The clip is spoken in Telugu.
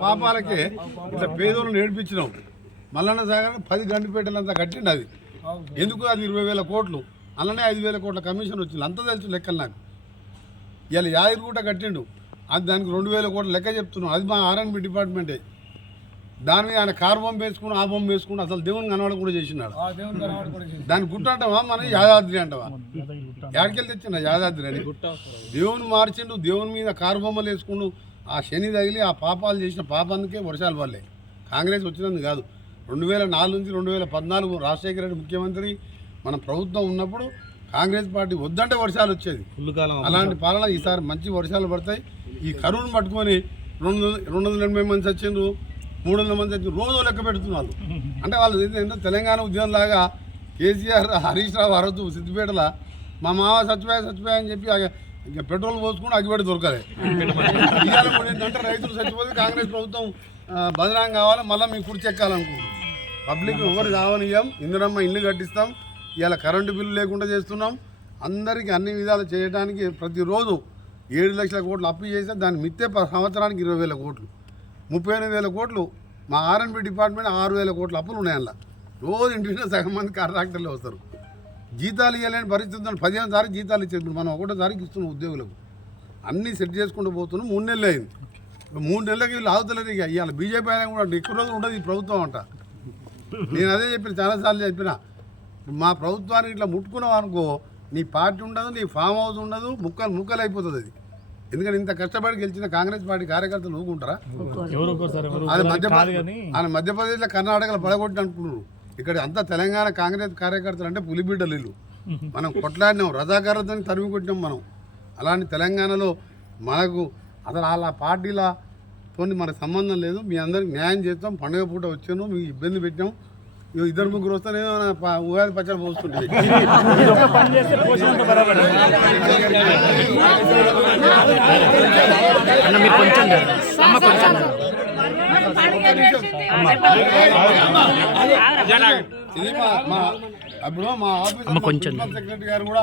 పాపాలకే ఇట్లా పేదోళ్ళు నేర్పించినాం మల్లన్న సాగర్ పది గంటపేటలంతా కట్టిండి అది. ఎందుకు అది ఇరవై వేల కోట్లు? అలానే ఐదు వేల కోట్ల కమిషన్ వచ్చింది. అంతా తెలుసు లెక్కలు నాకు. ఇలా యాయిరు కూడా కట్టిండు. అది దానికి రెండు వేల కోట్ల లెక్క చెప్తున్నాం. అది మా ఆర్ఎన్బి డిపార్ట్మెంటే. దాని మీద ఆయన కారు బొమ్మ వేసుకుని ఆ బొమ్మ వేసుకుని అసలు దేవుని కనబడ కూడా చేసినాడు. దాన్ని గుట్ట అంటావా? మన యాదాద్రి అంటావా? ఎక్కడికెళ్ళి తెచ్చిన యాదాద్రి అని. దేవుని మార్చిండు దేవుని మీద కారు బొమ్మలు వేసుకుండు ఆ శని తగిలి ఆ పాపాలు చేసిన పాపానికే వర్షాలు పడలే. కాంగ్రెస్ వచ్చినందుకు కాదు. రెండు వేల నాలుగు నుంచి రెండు వేల పద్నాలుగు రాజశేఖర రెడ్డి ముఖ్యమంత్రి మన ప్రభుత్వం ఉన్నప్పుడు కాంగ్రెస్ పార్టీ వద్దంటే వర్షాలు వచ్చేది. అలాంటి పాలన ఈసారి మంచి వర్షాలు పడతాయి. ఈ కరువును పట్టుకొని రెండు రెండు వందల ఎనభై మంది చచ్చిండ్రు మూడు వందల మంది చచ్చిండ్రు రోజు లెక్క పెడుతున్నారు. అంటే వాళ్ళు ఏంటంటే తెలంగాణ ఉద్యమం లాగా కేసీఆర్ హరీష్ రావు అరవద్దు సిద్దిపేటల మా మామ చచ్చిపోయా చచ్చిపోయా అని చెప్పి ఆ- ఇక పెట్రోల్ పోసుకుని అగ్గిపెట్టి దొరకాలి. ఇవాళ కూడా ఏంటంటే రైతులు చచ్చిపోతే కాంగ్రెస్ ప్రభుత్వం ఆ, బదనాం కావాలి మళ్ళీ మీకు కుర్చీ ఎక్కాలనుకుంటున్నాం పబ్లిక్ ఎవరు కావనియం ఇందిరమ్మ ఇల్లు కట్టిస్తాం ఇవాళ కరెంటు బిల్లు లేకుండా చేస్తున్నాం. అందరికీ అన్ని విధాలు చేయడానికి ప్రతిరోజు ఏడు లక్షల కోట్లు అప్పు చేస్తే దాన్ని మిత్తే సంవత్సరానికి ఇరవై వేల కోట్లు. ముప్పై ఎనిమిది వేల కోట్లు మా ఆర్ఎన్బి డిపార్ట్మెంట్ ఆరు వేల కోట్ల అప్పులు ఉన్నాయి అందులో రోజు ఇంటిలో సగం మంది కాంట్రాక్టర్లు వస్తారు. జీతాలు ఇవ్వలేని పరిస్థితుల్లో పదిహేను తారీఖు జీతాలు ఇచ్చేది ఇప్పుడు మనం ఒకటో తారీఖు ఇస్తున్నాం ఉద్యోగులకు. అన్నీ సెట్ చేసుకుంటూ పోతున్నాం. మూడు నెలలు అయింది. మూడు నెలలకి వీళ్ళు ఆగుతలేరు ఇక. ఇవాళ బీజేపీ అయినా కూడా ఎక్కువ రోజులు ఉండదు ఈ ప్రభుత్వం అంట. నేను అదే చెప్పిన చాలాసార్లు చెప్పిన. మా ప్రభుత్వానికి ఇట్లా ముట్టుకున్నావు అనుకో నీ పార్టీ ఉండదు నీ ఫామ్ హౌస్ ఉండదు ముక్కలు ముక్కలు అయిపోతుంది అది. ఎందుకంటే ఇంత కష్టపడి గెలిచిన కాంగ్రెస్ పార్టీ కార్యకర్తలు కానీ ఆయన మధ్యప్రదేశ్లో కర్ణాటకలో పడగొట్టి అనుకున్నారు ఇక్కడ అంతా తెలంగాణ కాంగ్రెస్ కార్యకర్తలు అంటే పులిబిడ్డలు వీళ్ళు మనం కొట్లాడినాం రజాకారులతో తరిమి కొట్టినాం మనం. అలాంటి తెలంగాణలో మనకు అసలు వాళ్ళ పార్టీలతో మనకు సంబంధం లేదు. మీ అందరికి న్యాయం చేస్తాం పండుగ పూట వచ్చాను మీకు ఇబ్బంది పెట్టాం ఇద్దరు ముగ్గురు వస్తేనే నా ఉగాది పచ్చడి పోస్తుంటే కొంచెం అమ్మ కొంచెం ఇది మా మా- అప్పుడు మా ఆఫీస్. సెక్రటరీ గారు కూడా